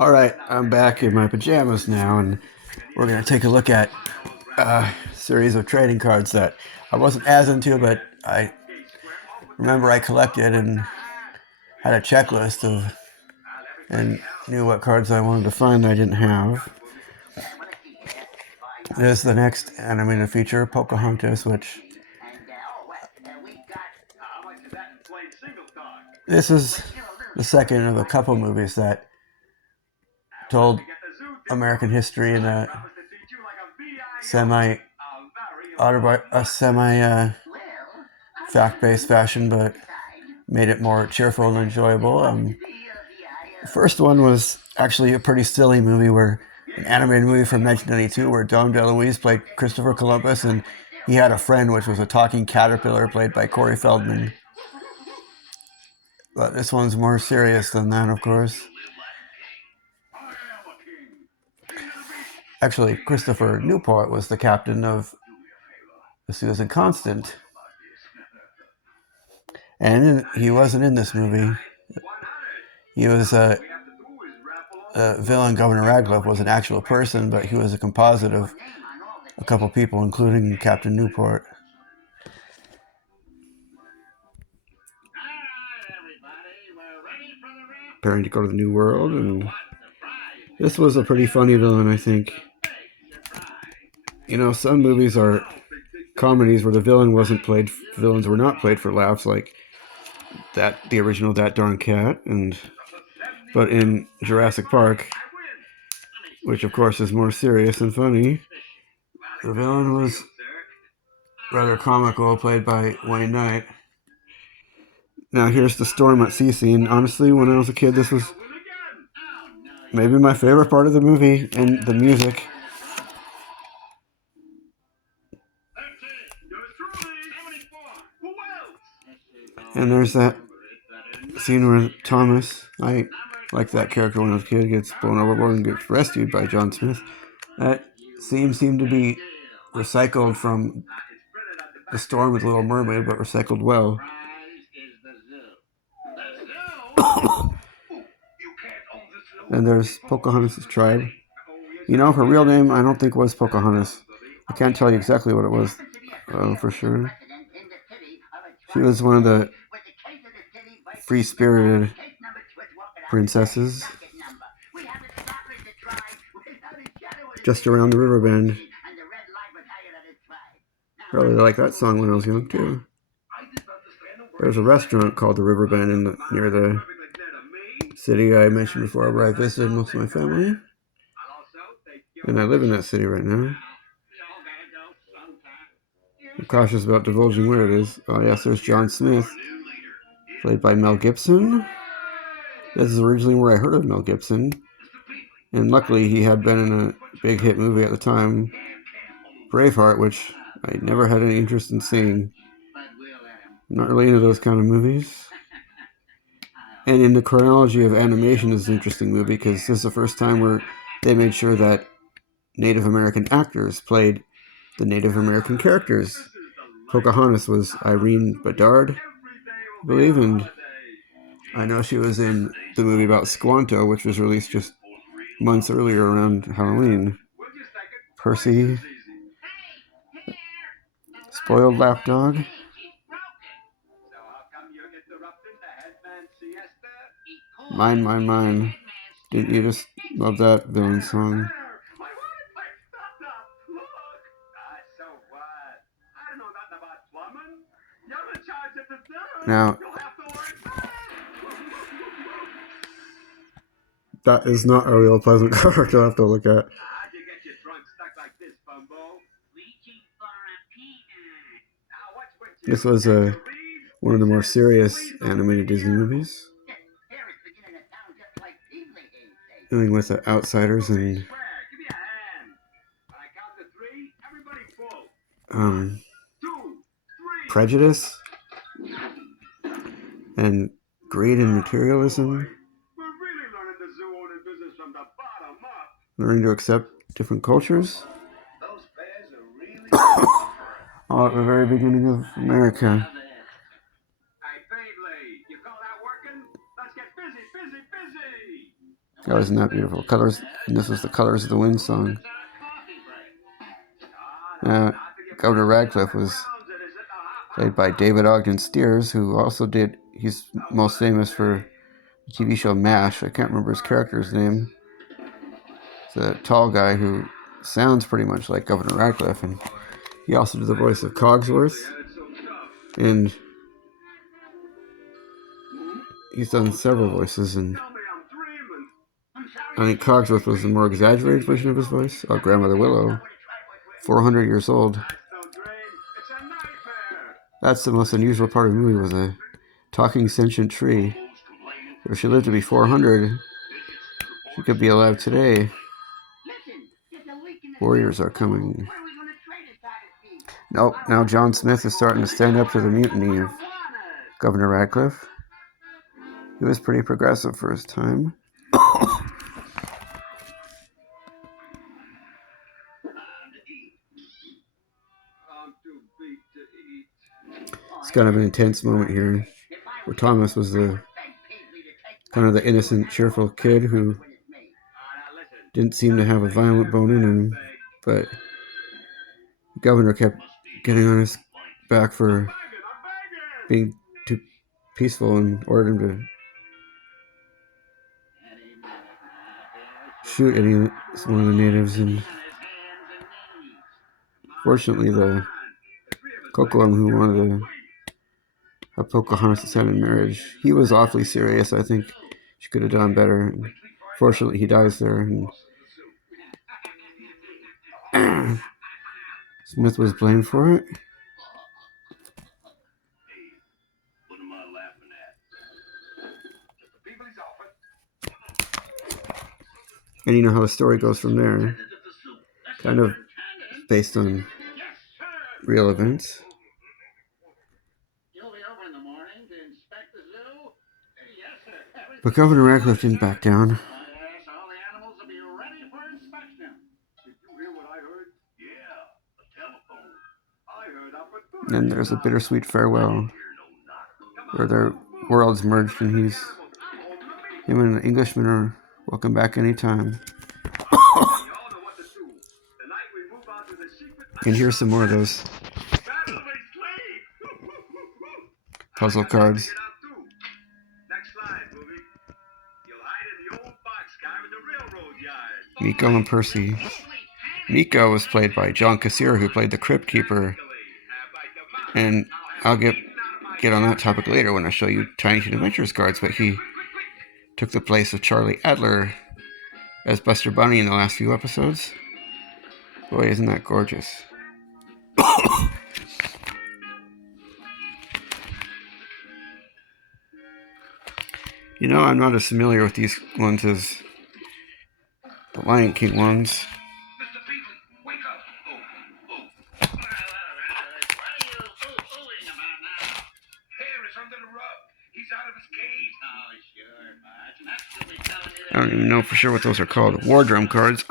Alright, I'm back in my pajamas now, and we're going to take a look at a series of trading cards that I wasn't as into, but I remember I collected and had a checklist of, and knew what cards I wanted to find that I didn't have. This is the next animated feature, Pocahontas, which this is the second of a couple movies that told American history in a semi fact-based fashion, but made it more cheerful and enjoyable. The first one was actually a pretty silly movie, an animated movie from 1992, where Dom DeLuise played Christopher Columbus, and he had a friend, which was a talking caterpillar played by Corey Feldman. But this one's more serious than that, of course. Actually, Christopher Newport was the captain of the Susan Constant. And he wasn't in this movie. He was a villain. Governor Radcliffe was an actual person, but he was a composite of a couple people, including Captain Newport. Preparing to go to the New World, and this was a pretty funny villain, I think. You know, some movies are comedies where the villains were not played for laughs, like the original That Darn Cat, but in Jurassic Park, which of course is more serious and funny, the villain was rather comical, played by Wayne Knight. Now here's the storm at sea scene. Honestly, when I was a kid, this was maybe my favorite part of the movie, and the music. And there's that scene where Thomas, I liked that character when I was a kid, gets blown overboard and gets rescued by John Smith. That scene seemed to be recycled from The Storm with Little Mermaid, but recycled well. And there's Pocahontas' tribe. You know, her real name I don't think was Pocahontas. I can't tell you exactly what it was for sure. She was one of the free-spirited princesses just around the river bend. Really like that song when I was young too. There's a restaurant called the River Bend near the city I mentioned before, where I visited most of my family, and I live in that city right now. I'm cautious about divulging where it is. Oh yes, there's John Smith, played by Mel Gibson. This is originally where I heard of Mel Gibson, and luckily he had been in a big hit movie at the time, Braveheart, which I never had any interest in seeing. I'm not really into those kind of movies. And in the chronology of animation, this is an interesting movie because this is the first time where they made sure that Native American actors played the Native American characters. Pocahontas was Irene Bedard, I believe, and I know she was in the movie about Squanto, which was released just months earlier around Halloween. Percy, spoiled lapdog. Mine, mine, mine. Didn't you just love that villain song? Now, that is not a real pleasant character to have to look at. This was one of the more serious animated Disney movies, dealing with the outsiders and prejudice and greed and materialism. Learning to accept different cultures. All at the very beginning of America. Oh, isn't that beautiful? Colors, and this was the Colors of the Wind song. Governor Radcliffe was played by David Ogden Stiers, who also he's most famous for the TV show MASH. I can't remember his character's name. It's a tall guy who sounds pretty much like Governor Radcliffe, and he also did the voice of Cogsworth, and he's done several voices, and I think Cogsworth was the more exaggerated version of his voice. Oh, Grandmother Willow, 400 years old. That's the most unusual part of the movie, was a talking sentient tree. If she lived to be 400, she could be alive today. Warriors are coming. Nope, now John Smith is starting to stand up to the mutiny of Governor Radcliffe. He was pretty progressive for his time. It's kind of an intense moment here, where Thomas was the kind of the innocent, cheerful kid who didn't seem to have a violent bone in him, but the governor kept getting on his back for being too peaceful and ordered him to shoot one of the natives. And fortunately, the Coquitlam, who wanted to have Pocahontas hand in marriage, he was awfully serious. I think she could have done better. And fortunately, he dies there, and Smith was blamed for it. And you know how the story goes from there. Kind of based on real events. But Governor Radcliffe didn't back down. And there's a bittersweet farewell, where their worlds merged, and him and an Englishman are welcome back anytime. And here's some more of those puzzle cards. Miko and Percy. Miko was played by John Kassir, who played the Crypt Keeper. And I'll get on that topic later when I show you Tiny Toon Adventures cards, but he took the place of Charlie Adler as Buster Bunny in the last few episodes. Boy, isn't that gorgeous. You know, I'm not as familiar with these ones as the Lion King ones. I don't even know for sure what those are called. War drum cards.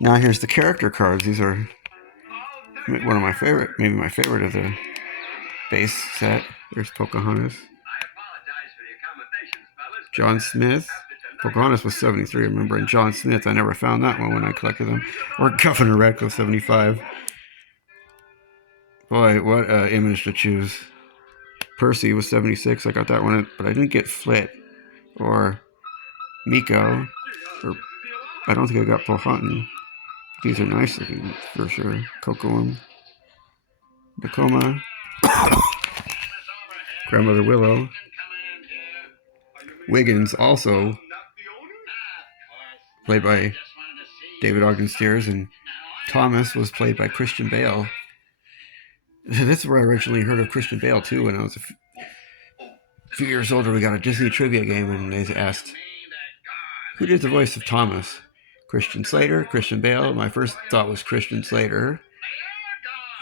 Now here's the character cards. These are one of my favorite, maybe my favorite of the base set. There's Pocahontas. John Smith. Pocahontas was 73, remember, and John Smith, I never found that one when I collected them. Or Governor Radcliffe, 75. Boy, what image to choose. Percy was 76, I got that one, but I didn't get Flit or Miko, or I don't think I got Powhatan. These are nice looking, for sure. Coquitlam, Tacoma, Grandmother Willow. Wiggins, also played by David Ogden Stiers, and Thomas was played by Christian Bale. That's where I originally heard of Christian Bale, too, when I was a few years older. We got a Disney trivia game, and they asked, who did the voice of Thomas? Christian Slater, Christian Bale. My first thought was Christian Slater.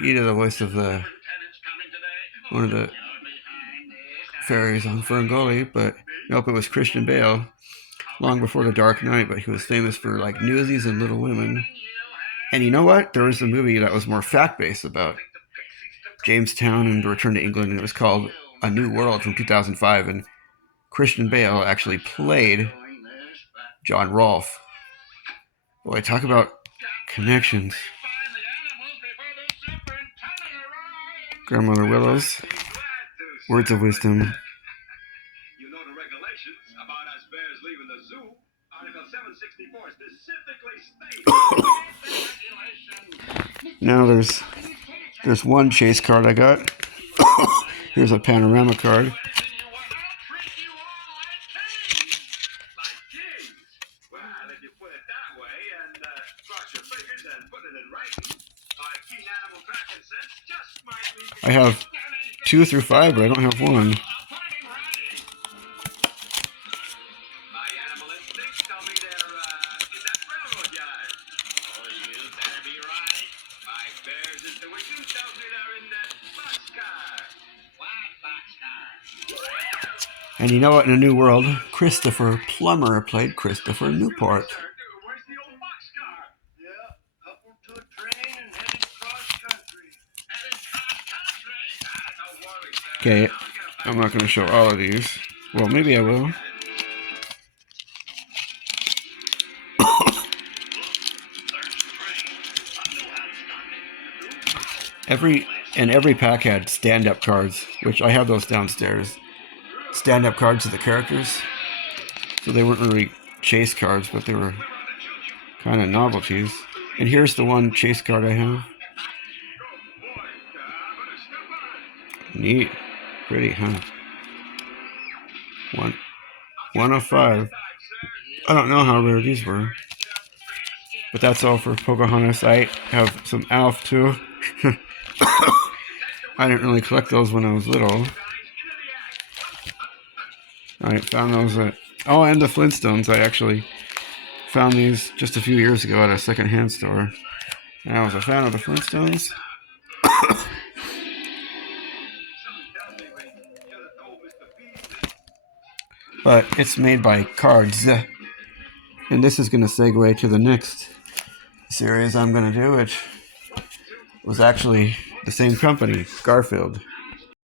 He did the voice of one of the fairies on Ferngully, but nope, it was Christian Bale. long before The Dark Knight, but he was famous for like Newsies and Little Women. And you know what? There was a movie that was more fact-based about Jamestown and the return to England, and it was called A New World from 2005, and Christian Bale actually played John Rolfe. Boy, talk about connections. Grandmother Willow's words of wisdom. You know the regulations about us bears leaving the zoo. Article 764 specifically states. Now there's one chase card I got. Here's a panorama card. I have 2 through 5, but I don't have 1. And you know what? In A New World, Christopher Plummer played Christopher Newport. Okay, I'm not going to show all of these. Well, maybe I will. Every pack had stand-up cards, which I have those downstairs. Stand-up cards of the characters. So they weren't really chase cards, but they were kind of novelties. And here's the one chase card I have. Neat. Pretty, huh? 1 of 5. I don't know how rare these were. But that's all for Pocahontas. I have some Alf too. I didn't really collect those when I was little. I found those at... Oh, and the Flintstones. I actually found these just a few years ago at a second-hand store. And I was a fan of the Flintstones. But it's made by Cards. And this is going to segue to the next series I'm going to do, which was actually the same company, Garfield.